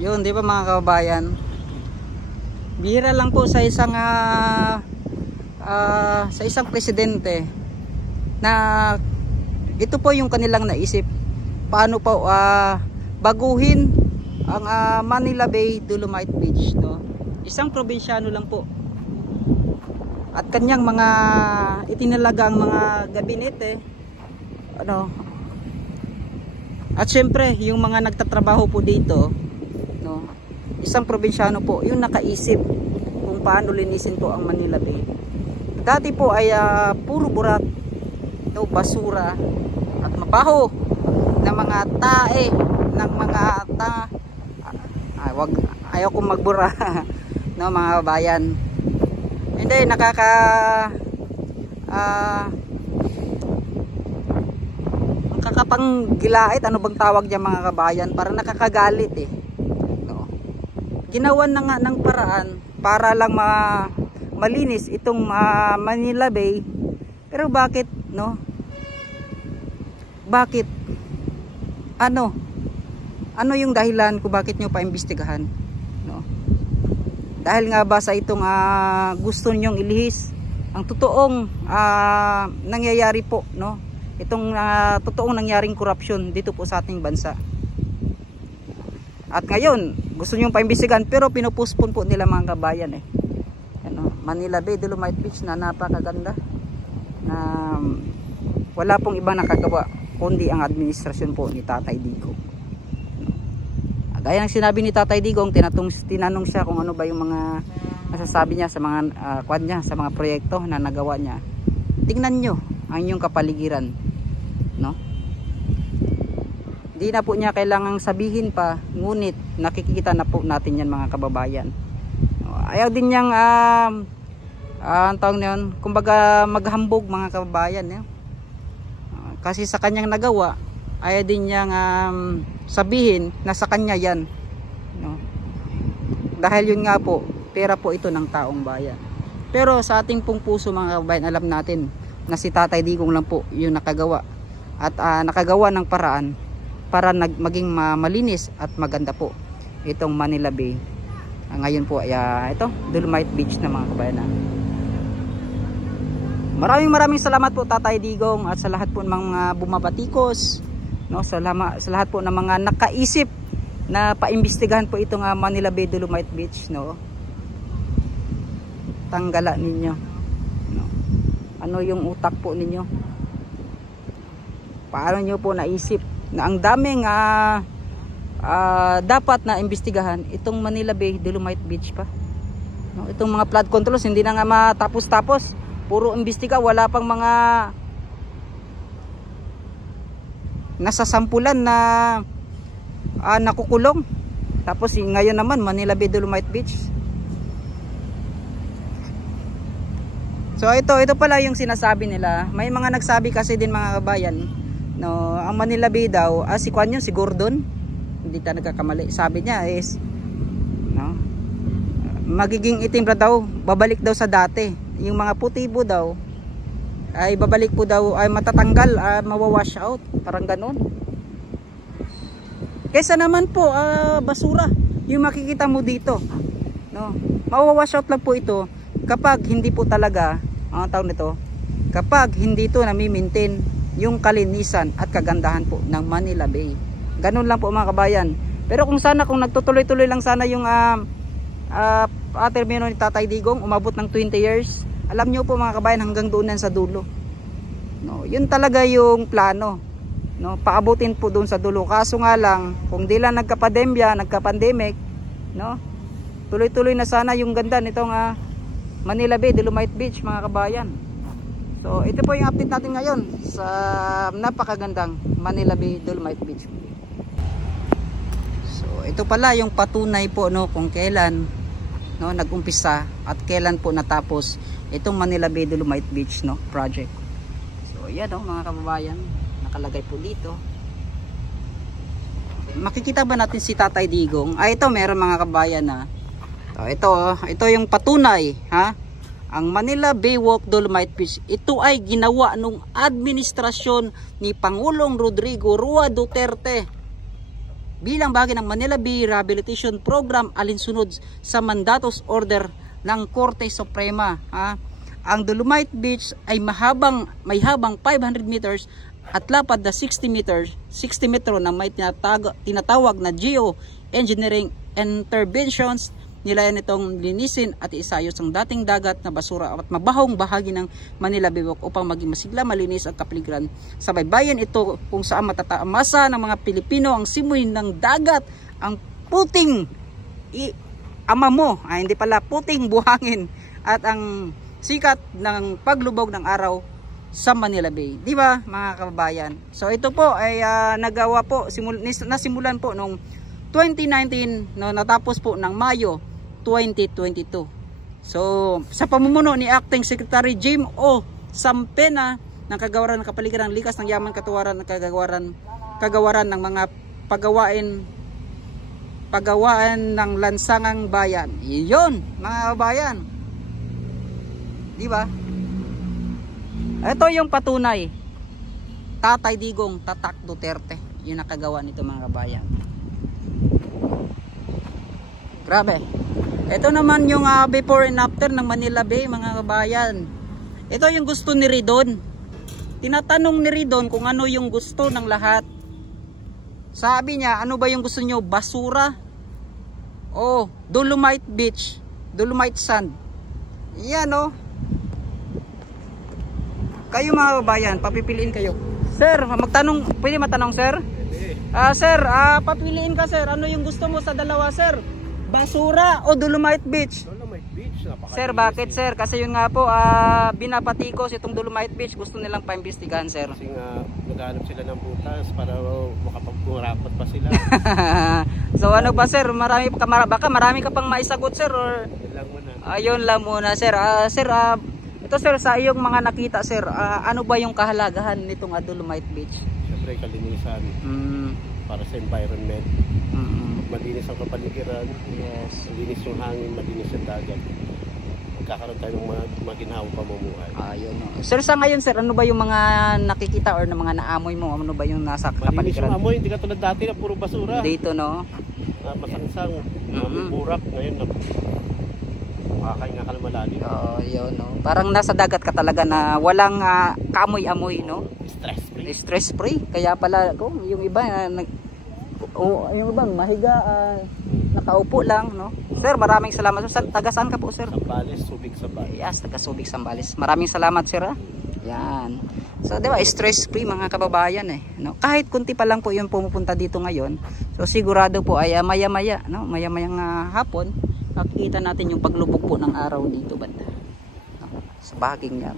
Yun, di ba mga kababayan? Bihira lang po sa isang presidente na ito po yung kanilang naisip. Paano po baguhin ang Manila Bay Dolomite Beach, no? Isang probinsyano lang po. At kanyang mga itinalagang mga gabinete, ano? At syempre, yung mga nagtatrabaho po dito, no? Isang probinsyano po yung nakaisip kung paano linisin po ang Manila Bay. Dati po ay puro burat, no, basura at mabaho ng mga tae, ng mga ayaw kong magbura no mga bayan. Hindi nakakapanggilait, ano bang tawag niya mga kabayan, para nakakagalit no? Ginawan na nga ng paraan para lang malinis itong Manila Bay, pero bakit, no? Bakit? Ano yung dahilan kung bakit nyo paimbestigahan, no? Dahil nga ba sa itong gusto nyong ilihis ang totoong nangyayari po, no? Itong totoong nangyaring korupsyon dito po sa ating bansa. At ngayon gusto nyong paimbestigahan pero pinupuspon po nila mga kabayan ano, Manila Bay Dolomite Beach na napakaganda, na wala pong ibang nakagawa kundi ang administrasyon po ni Tatay Digong. Gaya ng sinabi ni Tatay Digong, tinanong siya kung ano ba yung mga nasasabi niya sa mga kwan niya, sa mga proyekto na nagawa niya. Tingnan nyo ang inyong kapaligiran, no? Di na po niya kailangang sabihin pa, ngunit nakikita na po natin yan mga kababayan. Ayaw din niyang ang tawag niyon, kumbaga maghambog mga kababayan, kasi sa kanyang nagawa, ayaw din niyang sabihin na sa kanya yan, no? Dahil yun nga po, pera po ito ng taong bayan. Pero sa ating pong puso mga kababayan, alam natin na si Tatay Digong lang po yung nakagawa at nakagawa ng paraan para maging malinis at maganda po itong Manila Bay. Ngayon po ay ito, Dolomite Beach na mga kabayan. Maraming salamat po Tatay Digong at sa lahat po ng mga bumabatikos, no, sa lahat po ng mga nakaisip na paimbestigahan po itong Manila Bay Dolomite Beach, no. Tanggala ninyo, no. Ano yung utak po ninyo? Paano nyo po naisip na ang daming dapat na imbestigahan itong Manila Bay Dolomite Beach pa, no? Itong mga flood controls hindi na nga matapos-tapos, puro imbestiga, wala pang mga nasasampulan na nakukulong. Tapos ngayon naman Manila Bay Dolomite Beach. So ito pala yung sinasabi nila. May mga nagsabi kasi din mga kabayan, no, ang Manila Bay daw, si Kwan yun, si Gordon, hindi ta nagkakamali, sabi niya is, no, magiging itim ra daw, babalik daw sa dati. Yung mga putibo daw ay babalik po daw, ay matatanggal, mawawash out, parang ganun. Kaysa naman po basura yung makikita mo dito, no, mawawash out lang po ito kapag hindi po talaga ang tawag nito, kapag hindi ito nami-maintain yung kalinisan at kagandahan po ng Manila Bay. Ganun lang po mga kabayan. Pero kung nagtutuloy-tuloy lang sana yung termino ni Tatay Digong, umabot ng 20 years, alam nyo po mga kabayan, hanggang doon sa dulo, no, yun talaga yung plano, no, paabutin po doon sa dulo. Kaso nga lang, kung di lang nagka-pandemic, no, tuloy-tuloy na sana yung ganda nitong Manila Bay Dolomite Beach mga kabayan. So ito po yung update natin ngayon sa napakagandang Manila Bay Dolomite Beach. So ito pala yung patunay po, no, kung kailan, no, nag-umpisa at kailan po natapos itong Manila Bay Dolomite Beach, no, project. So yan, no, mga kababayan, nakalagay po dito. Makikita ba natin si Tatay Digong? Ito meron mga kabayan na ito yung patunay, ang Manila Bay Walk Dolomite Beach. Ito ay ginawa nung administrasyon ni Pangulong Rodrigo Roa Duterte. bilang bahagi ng Manila Bay Rehabilitation Program alinsunod sa mandatos order ng Korte Suprema. Ang Dolomite Beach ay may habang 500 meters at lapad na 60 metro na may tinatawag na geo-engineering interventions. Nilayan itong linisin at isayos ang dating dagat na basura at mabahong bahagi ng Manila Bay upang maging masigla, malinis at kapaligiran sa baybayin ito kung saan matataamasa ng mga Pilipino ang simoy ng dagat, ang puting ama mo, hindi pala puting buhangin, at ang sikat ng paglubog ng araw sa Manila Bay. Di ba mga kababayan? So ito po ay nagawa po, nasimulan po noong 2019, no, natapos po ng Mayo 2022. So sa pamumuno ni Acting Secretary Jim O. Sampena ng Kagawaran ng Kapaligiran, Likas ng Yaman, Katuwaran ng Kagawaran ng mga pagawaan ng lansangang bayan. Iyon mga kababayan. Di ba? Ito yung patunay. Tatay Digong Tatak Duterte. Yun nakagawa nito mga kabayan. Grabe. Ito naman yung before and after ng Manila Bay mga kabayan. Ito yung gusto ni Ridon. Tinatanong ni Ridon kung ano yung gusto ng lahat. Sabi niya, ano ba yung gusto nyo? Basura? O Dolomite Beach, Dolomite Sand. Yan o. Kayo mga kabayan, papipiliin kayo. Sir, magtanong, pwede matanong sir? Sir, papiliin ka sir. Ano yung gusto mo sa dalawa sir? Basura o Dolomite Beach? Dolomite Beach, sir, bakit sir? Kasi yun nga po, binapatikos itong Dolomite Beach. Gusto nilang paimbestigahan sir. Kasi nga, naghanap sila ng butas para makapagkurakot pa sila. So ano ba sir? Baka marami ka pang maisagot sir? Or... Yun lang muna. Ayun lang muna sir. Sir, ito sir, sa iyong mga nakita sir, ano ba yung kahalagahan nitong Dolomite Beach? Siyempre kalinisan. Para sa environment. Malinis ang kapaligiran. Yes. Malinis yung hangin, malinis yung dagat. Magkakaroon tayo ng maginhawang pamumuhay. Ayun. Sir, sa ngayon sir, ano ba yung mga nakikita or mga naamoy mo? Ano ba yung nasa malinis kapaligiran? yung amoy, hindi katulad dati na puro basura. Dito no? Masangsang, burak. Ngayon, makakahinga ka ng malalim. Yun no? Parang nasa dagat ka talaga na walang kaamoy-amoy no? Stress free. Stress free. Kaya pala, yung iba, yung ibang mahiga, nakaupo lang no? Sir, maraming salamat. Taga saan ka po sir? Sambales, Subic, Sambales. Yes, taga Subic, Sambales. Maraming salamat sir. Yan. So, di ba, stress free mga kababayan no? Kahit kunti pa lang po yung pumupunta dito ngayon. So, sigurado po ay maya-maya, no? Maya-mayang hapon, makikita natin yung paglubog po ng araw dito banda. No? Sa bahaging yan.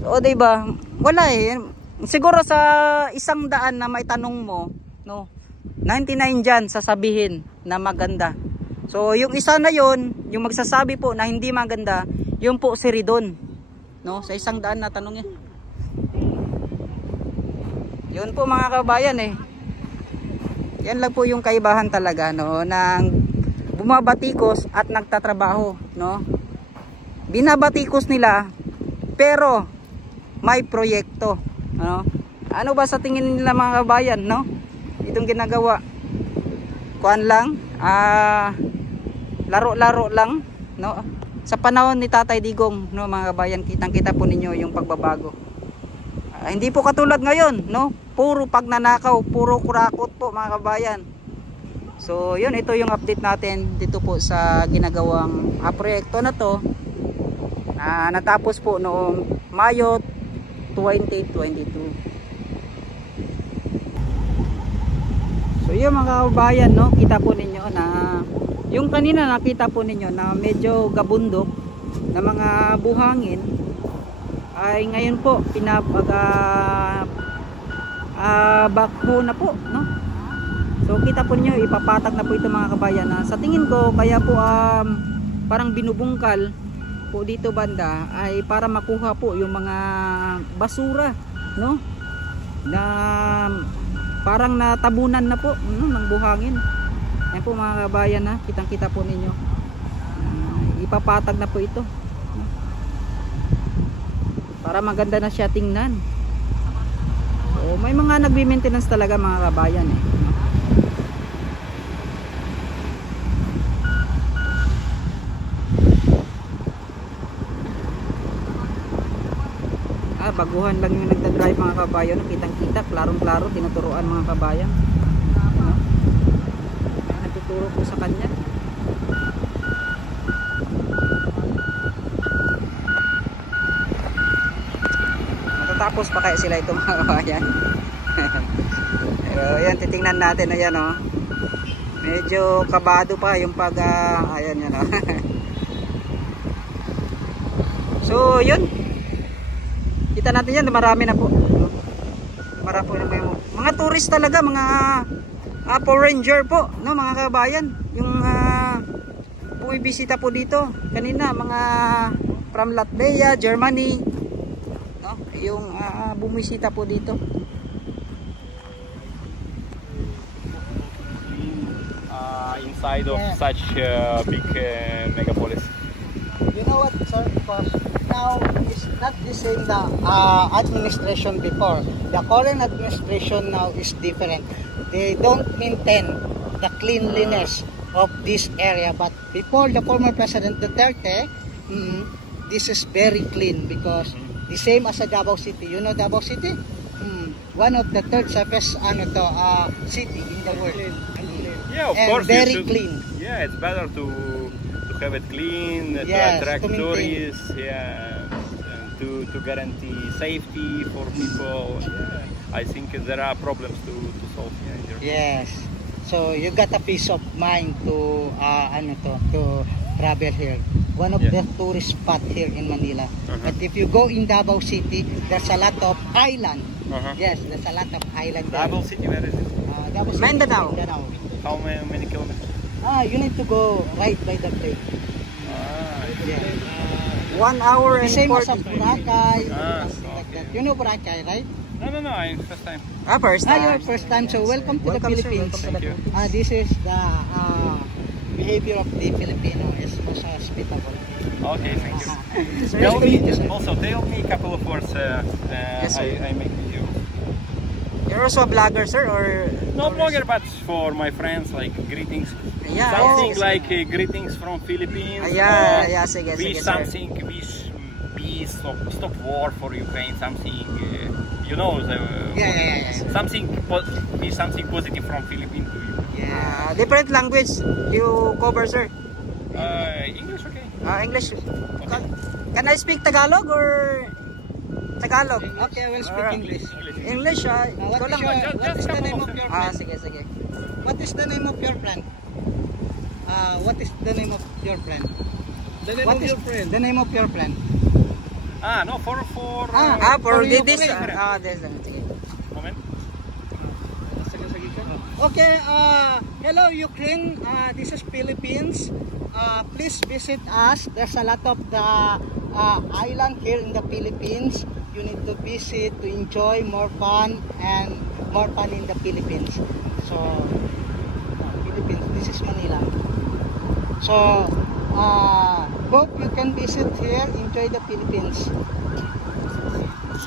So, di ba, wala siguro sa 100 na may tanong mo, no? 99 dyan sasabihin na maganda. So yung isa na yon, yung magsasabi po na hindi maganda, yun po si Ridon, no? Sa 100 na tanong yan. Yun po mga kabayan yan lang po yung kaibahan talaga no, ng bumabatikos at nagtatrabaho no. Binabatikos nila pero may proyekto no? Ano ba sa tingin nila mga kabayan no? Itong ginagawa kuan lang, laro-laro lang no. Sa panahon ni Tatay Digong no mga kabayan, kitang-kita po ninyo yung pagbabago. Hindi po katulad ngayon no, puro pagnanakaw, puro kurakot po mga kabayan. So yun, ito yung update natin dito po sa ginagawang proyekto na to na natapos po noong Mayo 2022. So yun mga kabayan no, kita po ninyo na yung kanina nakita po ninyo na medyo gabundok na mga buhangin ay ngayon po bakho na po no. So kita po ninyo, ipapatag na po ito mga kabayan na sa tingin ko kaya po parang binubungkal po dito banda ay para makuha po yung mga basura no, na parang natabunan na po ng buhangin. Yan po mga kabayan na kitang kita po ninyo, ipapatag na po ito para maganda na siya tingnan. So may mga nagbi-maintenance talaga mga kabayan baguhan lang yung nagdadrive mga kabayan. Kitang-kita, klarong-klaro, tinuturuan mga kabayan. Nagtuturo po sa kanya. Matatapos pa kaya sila ito mga kabayan. Pero yan, titingnan natin. Ayan o. Medyo kabado pa yung pag ayan yan o. So yun, kita natin yan, marami na po. Marami po na mga tourist talaga, mga Power Ranger po, no, mga kabayan. Yung bumibisita po dito kanina, mga from Latvia, Germany, no, yung bumisita po dito. Inside of such big megapolis. You know what, sir? Because now it's not the same the administration before. The current administration now is different. They don't maintain the cleanliness of this area. But before the former President Duterte, this is very clean because the same as Davao City. You know Davao City? One of the third safest city in the world. Yeah, of and course. Very clean. Yeah, it's better to have it clean, Yes, to attract to maintain. tourists, yeah, and to guarantee safety for people. Yeah. I think there are problems to solve here in Europe. Yes. So you got a peace of mind to to travel here. One of the tourist spot here in Manila. But if you go in Davao City, there's a lot of island. Yes, there's a lot of island there. Davao City, where is it? Davao City, Mindanao. How many kilometers? You need to go right by the plane. Yeah. 1 hour and The same as 40. Boracay, Ah, something like okay. that. You know Boracay, right? No, I'm first time. First time. Your first time. So welcome to Welcome, the sir. Philippines. Welcome to the Thank you. This is the behavior of the Filipino is most hospitable. Okay, thank you. Sir, Tell to meet you, me, sir. also tell me a couple of words. Yes, sir. I make video. You're also a blogger, sir, or No blogger, but for my friends, like greetings. Yeah, Something oh, like greetings from Philippines. yeah, sige, Wish sige, sir. something, wish peace, stop war for Ukraine. Something, you know, Yeah. something, wish something positive from Philippines to you. Yeah. Different language you cover, sir. English, okay. English. Can I speak Tagalog or Tagalog? Okay, I will speak English. English, What ikaw is, lang. what is the name of your friend? Sige, sige. What is the name of your friend? What is the name of your friend? The name of your friend? The name of your friend. No, for for for this, Ukraine. this, sige. moment. Okay, hello Ukraine, this is Philippines. Please visit us. There's a lot of the island here in the Philippines. You need to visit to enjoy more fun in the Philippines. So, Philippines, this is Manila. So, hope you can visit here, enjoy the Philippines.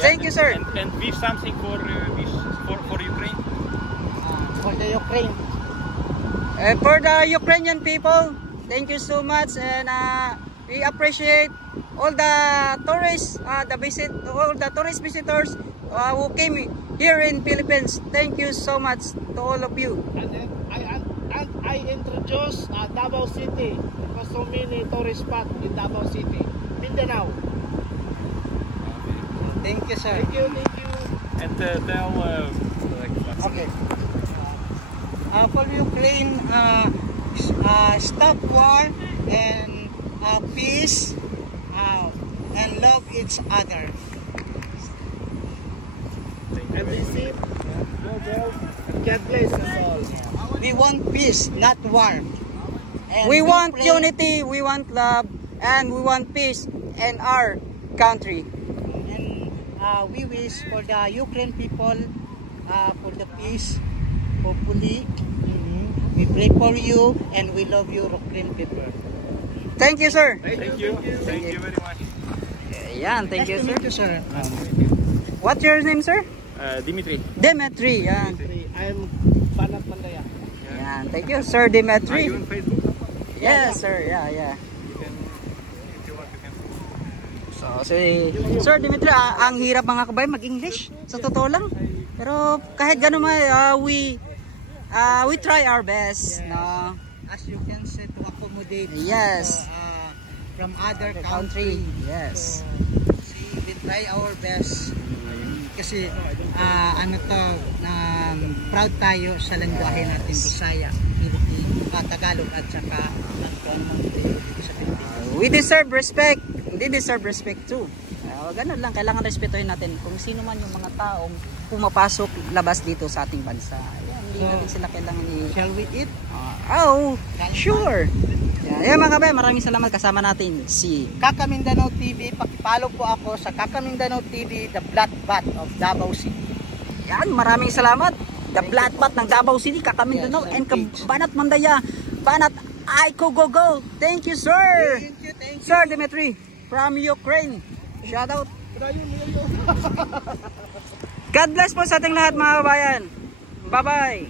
Thank you, sir. And wish something for Ukraine. For the Ukraine. For the Ukrainian people, thank you so much, and we appreciate all the tourists, all the tourist visitors who came here in Philippines. Thank you so much to all of you. And I introduce Davao City because so many tourist spots in Davao City, Mindanao. Thank you, sir. Thank you. And tell Okay. For Ukraine, stop war and peace and love each other. And they see God bless us all. We want peace, not war. And We want pray- unity, we want love, and we want peace in our country. And we wish for the Ukraine people for the peace. Hopefully, we pray for you and we love you, Ukraine people. Thank you, sir. Thank you very much. Yan, thank you, Nice to sir. meet you, sir. What's your name, sir? Dimitri. Demetri. Yan. I'm Panat Pandaya. Yan. Thank you, sir Demetri. Are you on Facebook? Yes, sir. Yeah. You can, if you want, you can. So, si Sir Dimitri, ang hirap mga kabayan mag-English. Sa totoo lang. Pero kahit gano'n we try our best. No? As you can say, to accommodate Yes. from other country. Yes. We try our best. Kasi proud tayo sa lengguwahe natin, Bisaya, Tagalog at saka sa Pilipinas. We deserve respect. They deserve respect too. Ganun lang, kailangan respetuhin natin kung sino man yung mga taong pumapasok labas dito sa ating bansa. Ayan, hindi natin sila kailangan Shall we eat? Sure. Ayan mga kabayan, maraming salamat, kasama natin si Kaka Mindanao TV. Pakipollow po ako sa Kaka Mindanao TV, the Bloodbath of Davao City. Yan, maraming salamat. The Bloodbath ng Davao City, Kaka Mindanao, and Banat Mandaya, Banat Aiko Gogo. Thank you, sir. Thank you. Sir Dimitri from Ukraine. Shout out. God bless po sa ating lahat mga kabayan. Bye-bye.